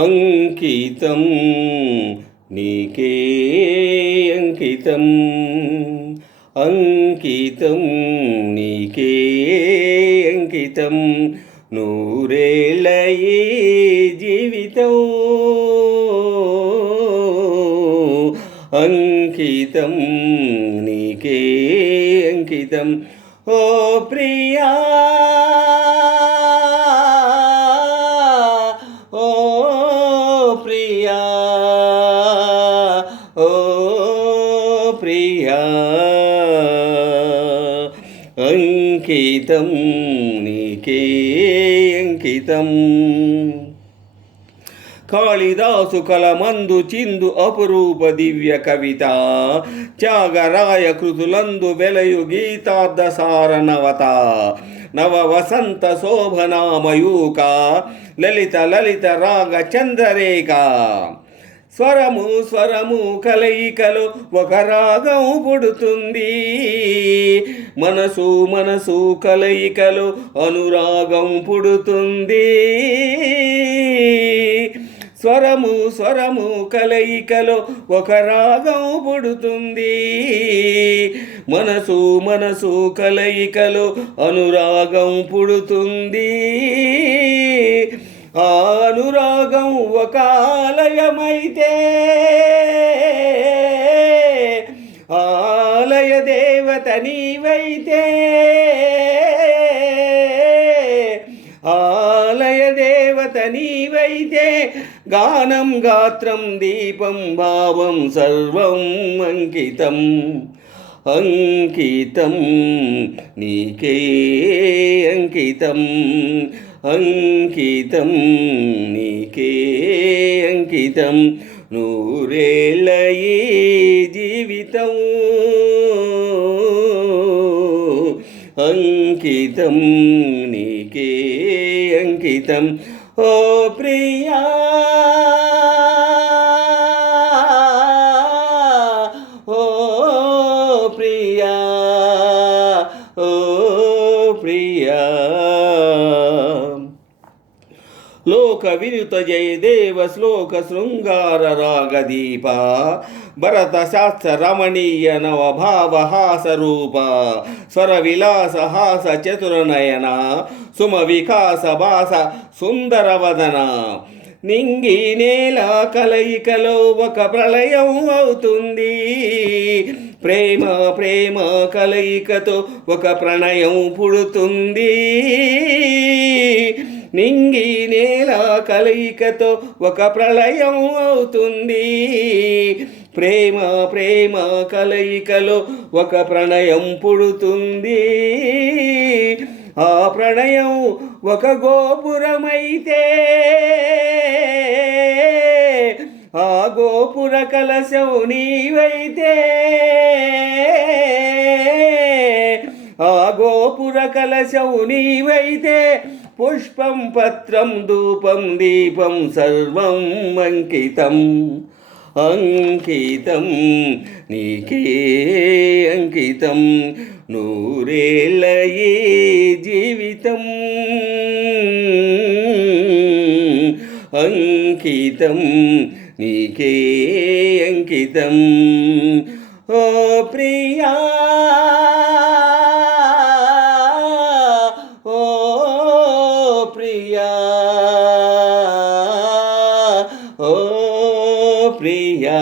అంకితం నీకే అంకితం, అంకితం నీకే అంకితం, నూరేళ్ళ ఈ జీవితం అంకితం నీకే అంకితం. ఓ ప్రియా ఓ ప్రియా ఓ ప్రియా, అంకితం నీకే అంకితం. కాళిదాసు కలమందు చిందు అపురూప దివ్య కవిత, త్యాగరాయ కృతులందు వెలయు గీతార్థసార నవత, నవ వసంత శోభనామయూక లలిత లలిత రాగ చంద్రరేఖ. స్వరము స్వరము కలయికలో ఒక రాగం పుడుతుంది, మనసు మనసు కలయికలో అనురాగం పుడుతుంది. స్వరము స్వరము కలయికలో ఒక రాగం పుడుతుంది, మనసు మనసు కలయికలో అనురాగం పుడుతుంది. ఆ అనురాగం ఒక ఆలయమైతే ఆలయ దేవత నీవైతే, ఆలయ దేవత నీవైతే, గానం గాత్రం దీపం భావం సర్వం అంకితం, అంకితం నీకే అంకితం, అంకితం నీకే అంకితం, నూరేళ్ళ ఈ జీవితం అంకితం నీకే అంకితం. ఓ ప్రియా ఓ ప్రియా ఓ ప్రియా. లోక వినుత జయదేవ శ్లోక శృంగార రాగదీప, భరత శాస్త్ర రమణీయ నవభావహాస రూప, స్వర విలాస హాస చతురనయన, సుమ వికాస భాస సుందర వదన. నింగి నేల కలయికలో ఒక ప్రళయం అవుతుంది, ప్రేమ ప్రేమ కలయికతో ఒక ప్రణయం పుడుతుంది. నింగి నేల కలయికతో ఒక ప్రళయం అవుతుంది, ప్రేమ ప్రేమ కలయికలో ఒక ప్రణయం పుడుతుంది. ఆ ప్రణయం ఒక గోపురమైతే, ఆ గోపుర కలశం నీవైతే, ఆ గోపుర కలశం నీవైతే, పుష్పం పత్రం ధూపం దీపం సర్వం అంకితం, అంకితం నీకే అంకితం, నూరేళ్ళ ఈ జీవితం అంకితం నీకే అంకితం. ఓ ప్రియా ఓ ప్రియా ఓ ప్రియా.